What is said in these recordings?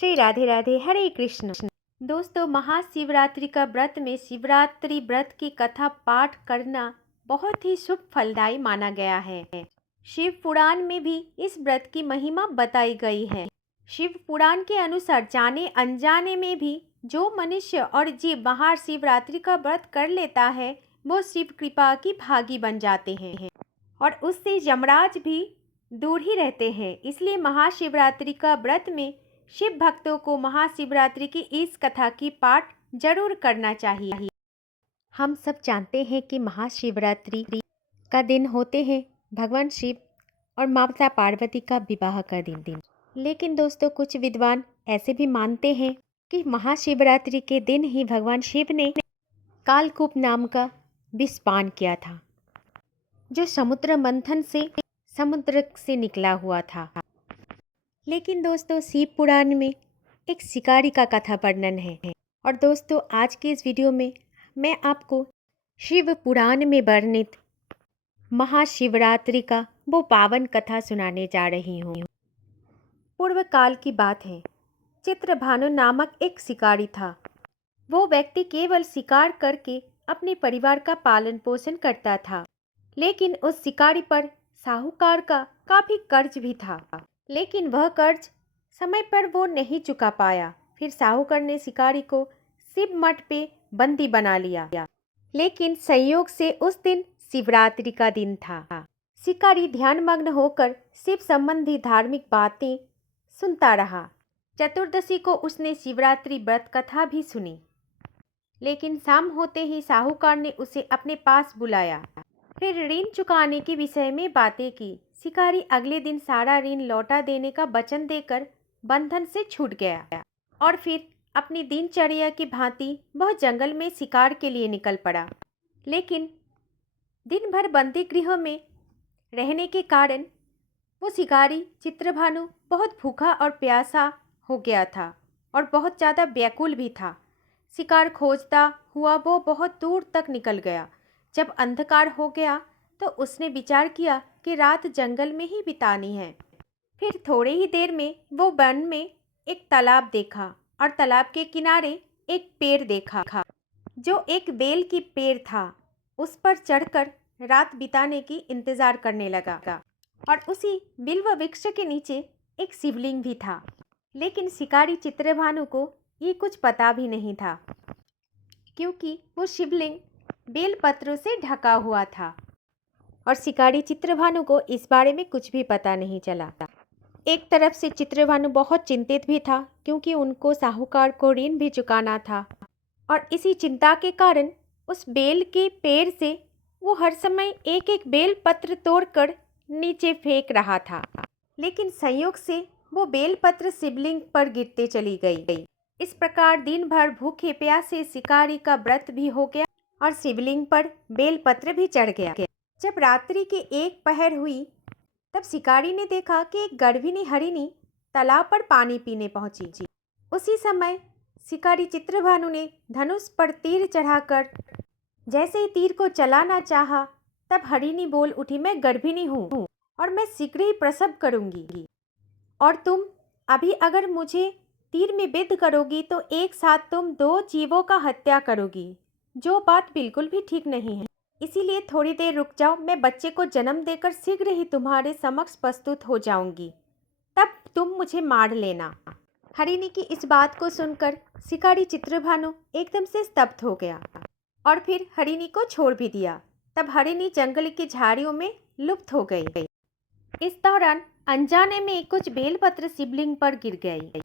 श्री राधे राधे, हरे कृष्ण। दोस्तों, महाशिवरात्रि का व्रत में शिवरात्रि व्रत की कथा पाठ करना बहुत ही शुभ फलदायी माना गया है। शिव पुराण में भी इस व्रत की महिमा बताई गई है। शिव पुराण के अनुसार जाने अनजाने में भी जो मनुष्य और जीव महाशिवरात्रि का व्रत कर लेता है वो शिव कृपा की भागी बन जाते हैं और उससे यमराज भी दूर ही रहते हैं। इसलिए महाशिवरात्रि का व्रत में शिव भक्तों को महाशिवरात्रि की इस कथा की पाठ जरूर करना चाहिए। हम सब जानते हैं कि महाशिवरात्रि का दिन होते हैं भगवान शिव और माता पार्वती का विवाह का दिन। लेकिन दोस्तों, कुछ विद्वान ऐसे भी मानते हैं कि महाशिवरात्रि के दिन ही भगवान शिव ने कालकूप नाम का विष पान किया था, जो समुद्र मंथन से समुद्र से निकला हुआ था। लेकिन दोस्तों, शिव पुराण में एक शिकारी का कथा वर्णन है और दोस्तों, आज के इस वीडियो में मैं आपको शिव पुराण में वर्णित महाशिवरात्रि का वो पावन कथा सुनाने जा रही हूँ। पूर्व काल की बात है। चित्रभानु नामक एक शिकारी था। वो व्यक्ति केवल शिकार करके अपने परिवार का पालन पोषण करता था, लेकिन उस शिकारी पर साहूकार का काफी कर्ज भी था। लेकिन वह कर्ज समय पर वो नहीं चुका पाया। फिर साहूकार ने शिकारी को शिव मठ पे बंदी बना लिया। लेकिन संयोग से उस दिन शिवरात्रि का दिन था। शिकारी ध्यानमग्न होकर शिव संबंधी धार्मिक बातें सुनता रहा। चतुर्दशी को उसने शिवरात्रि व्रत कथा भी सुनी। लेकिन शाम होते ही साहूकार ने उसे अपने पास बुलाया। फिर ऋण चुकाने के विषय में बातें की। शिकारी अगले दिन सारा ऋण लौटा देने का वचन देकर बंधन से छूट गया और फिर अपनी दिनचर्या की भांति वह जंगल में शिकार के लिए निकल पड़ा। लेकिन दिन भर बंदी गृह में रहने के कारण वो शिकारी चित्रभानु बहुत भूखा और प्यासा हो गया था और बहुत ज़्यादा व्याकुल भी था। शिकार खोजता हुआ वो बहुत दूर तक निकल गया। जब अंधकार हो गया तो उसने विचार किया कि रात जंगल में ही बितानी है। फिर थोड़ी ही देर में वो वन में एक तालाब देखा और तालाब के किनारे एक पेड़ देखा, जो एक बेल की पेड़ था। उस पर चढ़कर रात बिताने की इंतजार करने लगा और उसी बिल्व वृक्ष के नीचे एक शिवलिंग भी था। लेकिन शिकारी चित्रभानु को ये कुछ पता भी नहीं था, क्योंकि वो शिवलिंग बेलपत्रों से ढका हुआ था और शिकारी चित्रभानु को इस बारे में कुछ भी पता नहीं चला। एक तरफ से चित्रभानु बहुत चिंतित भी था, क्योंकि उनको साहूकार को ऋण भी चुकाना था और इसी चिंता के कारण उस बेल के पेड़ से वो हर समय एक एक बेल पत्र तोड़कर नीचे फेंक रहा था। लेकिन संयोग से वो बेलपत्र शिवलिंग पर गिरते चली गई। इस प्रकार दिन भर भूखे प्यासे शिकारी का व्रत भी हो गया और शिवलिंग पर बेलपत्र भी चढ़ गया। जब रात्रि के एक पहर हुई तब शिकारी ने देखा कि एक गर्भिणी हरिणी तालाब पर पानी पीने पहुंची। उसी समय शिकारी चित्रभानु ने धनुष पर तीर चढ़ाकर जैसे ही तीर को चलाना चाहा, तब हरिणी बोल उठी, मैं गर्भिणी हूँ और मैं शीघ्र ही प्रसव करूंगी और तुम अभी अगर मुझे तीर में विद्ध करोगी तो एक साथ तुम 2 जीवों का हत्या करोगी, जो बात बिल्कुल भी ठीक नहीं है। इसीलिए थोड़ी देर रुक जाओ, मैं बच्चे को जन्म देकर शीघ्र ही तुम्हारे समक्ष प्रस्तुत हो जाऊंगी, तब तुम मुझे मार लेना। हरिणी की इस बात को सुनकर शिकारी चित्रभानु एकदम से स्तब्ध हो गया और फिर हरिणी को छोड़ भी दिया। तब हरिणी जंगल की झाड़ियों में लुप्त हो गई। इस दौरान अनजाने में कुछ बेलपत्र शिवलिंग पर गिर गई।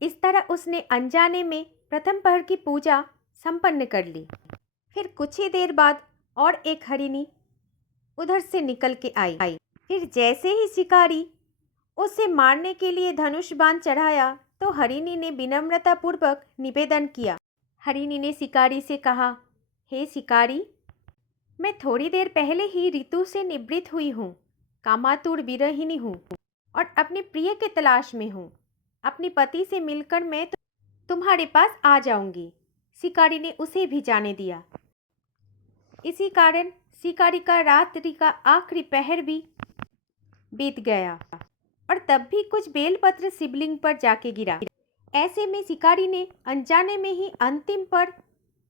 इस तरह उसने अनजाने में प्रथम पहर की पूजा संपन्न कर ली। फिर कुछ ही देर बाद और एक हरिणी उधर से निकल के आई। फिर जैसे ही शिकारी उसे मारने के लिए धनुष बाण चढ़ाया तो हरिणी ने विनम्रता पूर्वक निवेदन किया। हरिणी ने शिकारी से कहा, हे शिकारी, मैं थोड़ी देर पहले ही ऋतु से निवृत्त हुई हूँ, कामातुर विरहिणी हूँ और अपने प्रिय के तलाश में हूँ। अपने पति से मिलकर मैं तुम्हारे पास आ जाऊंगी। शिकारी ने उसे भी जाने दिया। इसी कारण शिकारी का रात्रि का आखिरी पहर भी बीत गया और तब भी कुछ बेलपत्र शिवलिंग पर जाके गिरा। ऐसे में शिकारी ने अनजाने में ही अंतिम पर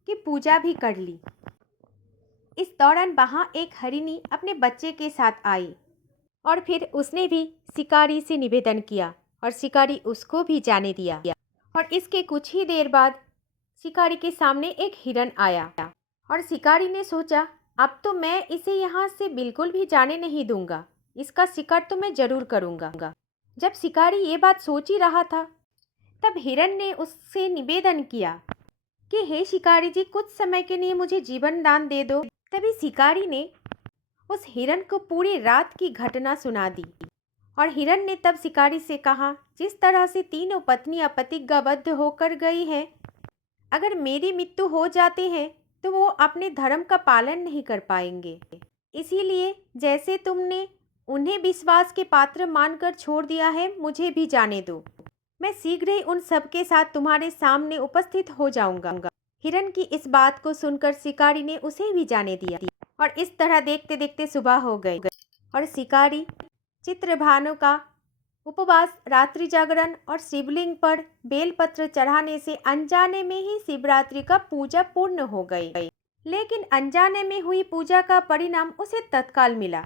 की पूजा भी कर ली। इस दौरान वहां एक हरिणी अपने बच्चे के साथ आई और फिर उसने भी शिकारी से निवेदन किया और शिकारी उसको भी जाने दिया। और इसके कुछ ही देर बाद शिकारी के सामने एक हिरन आया और शिकारी ने सोचा, अब तो मैं इसे यहाँ से बिल्कुल भी जाने नहीं दूंगा, इसका शिकार तो मैं जरूर करूंगा। जब शिकारी ये बात सोच ही रहा था, तब हिरन ने उससे निवेदन किया कि हे शिकारी जी, कुछ समय के लिए मुझे जीवन दान दे दो। तभी शिकारी ने उस हिरन को पूरी रात की घटना सुना दी और हिरन ने तब शिकारी से कहा, जिस तरह से तीनों पत्नियां प्रतिज्ञाबद्ध होकर गई हैं, अगर मेरी मृत्यु हो जाती है तो वो अपने धर्म का पालन नहीं कर पाएंगे। इसीलिए जैसे तुमने उन्हें विश्वास के पात्र मानकर छोड़ दिया है, मुझे भी जाने दो। मैं शीघ्र ही उन सबके साथ तुम्हारे सामने उपस्थित हो जाऊंगा। हिरन की इस बात को सुनकर शिकारी ने उसे भी जाने दिया और इस तरह देखते देखते सुबह हो गई और शिकारी चित्रभानु का उपवास, रात्रि जागरण और शिवलिंग पर बेलपत्र चढ़ाने से अनजाने में ही शिवरात्रि का पूजा पूर्ण हो गई। लेकिन अनजाने में हुई पूजा का परिणाम उसे तत्काल मिला।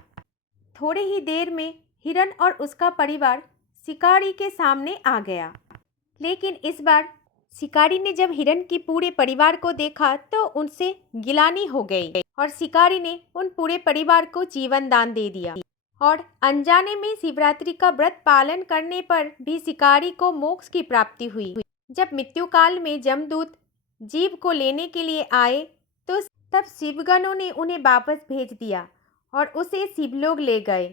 थोड़ी ही देर में हिरन और उसका परिवार शिकारी के सामने आ गया। लेकिन इस बार शिकारी ने जब हिरन की पूरे परिवार को देखा तो उनसे गिलानी हो गई और शिकारी ने उन पूरे परिवार को जीवन दान दे दिया। और अनजाने में शिवरात्रि का व्रत पालन करने पर भी शिकारी को मोक्ष की प्राप्ति हुई। जब मृत्यु काल में जमदूत जीव को लेने के लिए आए तो तब शिवगणों ने उन्हें वापस भेज दिया और उसे शिवलोक ले गए।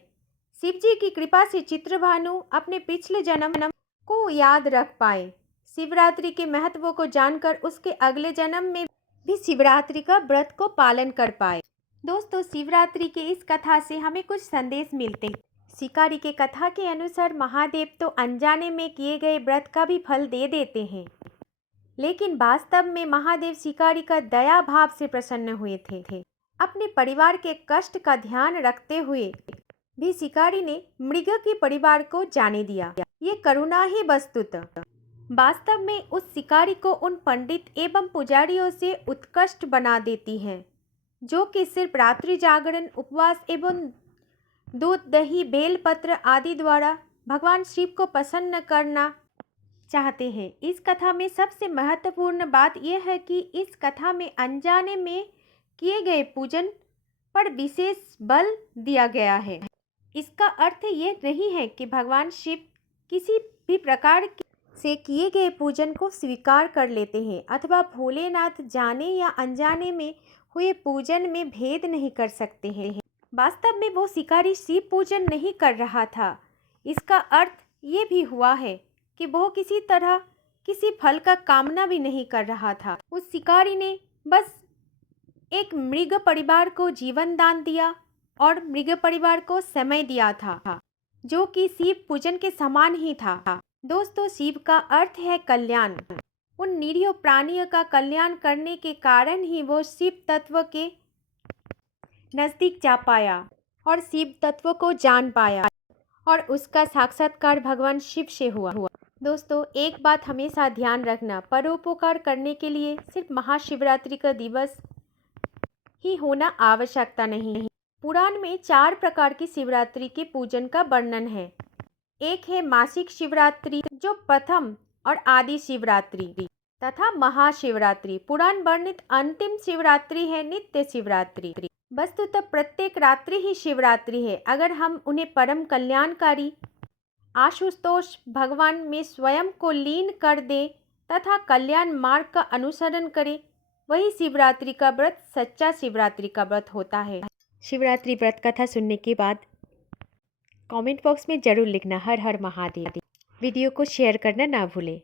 शिव जी की कृपा से चित्रभानु अपने पिछले जन्म को याद रख पाए। शिवरात्रि के महत्व को जानकर उसके अगले जन्म में भी शिवरात्रि का व्रत को पालन कर पाए। दोस्तों, शिवरात्रि के इस कथा से हमें कुछ संदेश मिलते हैं। शिकारी के कथा के अनुसार महादेव तो अनजाने में किए गए व्रत का भी फल दे देते हैं, लेकिन वास्तव में महादेव शिकारी का दया भाव से प्रसन्न हुए थे। अपने परिवार के कष्ट का ध्यान रखते हुए भी शिकारी ने मृग के परिवार को जाने दिया। ये करुणा ही वस्तुतः वास्तव में उस शिकारी को उन पंडित एवं पुजारियों से उत्कृष्ट बना देती है, जो कि सिर्फ रात्रि जागरण, उपवास एवं दूध, दही, बेलपत्र आदि द्वारा भगवान शिव को प्रसन्न करना चाहते हैं। इस कथा में सबसे महत्वपूर्ण बात यह है कि इस कथा में अनजाने में किए गए पूजन पर विशेष बल दिया गया है। इसका अर्थ ये नहीं है कि भगवान शिव किसी भी प्रकार से किए गए पूजन को स्वीकार कर लेते हैं अथवा भोलेनाथ जाने या अनजाने में हुए पूजन में भेद नहीं कर सकते हैं। वास्तव में वो शिकारी शिव पूजन नहीं कर रहा था। इसका अर्थ ये भी हुआ है कि वो किसी तरह किसी फल का कामना भी नहीं कर रहा था। उस शिकारी ने बस एक मृग परिवार को जीवन दान दिया और मृग परिवार को समय दिया था, जो कि शिव पूजन के समान ही था। दोस्तों, शिव का अर्थ है कल्याण। उन निरीह प्राणियों का कल्याण करने के कारण ही वो शिव तत्व के नजदीक जा पाया और शिव तत्व को जान पाया और उसका साक्षात्कार भगवान शिव से हुआ। दोस्तों, एक बात हमेशा ध्यान रखना, परोपकार करने के लिए सिर्फ महाशिवरात्रि का दिवस ही होना आवश्यकता नहीं है। पुराण में 4 प्रकार की शिवरात्रि के पूजन का वर्णन है। एक है मासिक शिवरात्रि, जो प्रथम और आदि शिवरात्रि, तथा महाशिवरात्रि पुराण वर्णित अंतिम शिवरात्रि है नित्य शिवरात्रि। वस्तुतः प्रत्येक रात्रि ही शिवरात्रि है। अगर हम उन्हें परम कल्याणकारी आशुतोष भगवान में स्वयं को लीन कर दे तथा कल्याण मार्ग का अनुसरण करे, वही शिवरात्रि का व्रत सच्चा शिवरात्रि का व्रत होता है। शिवरात्रि व्रत कथा सुनने के बाद कमेंट बॉक्स में जरूर लिखना हर हर महादेव। वीडियो को शेयर करना ना भूलें।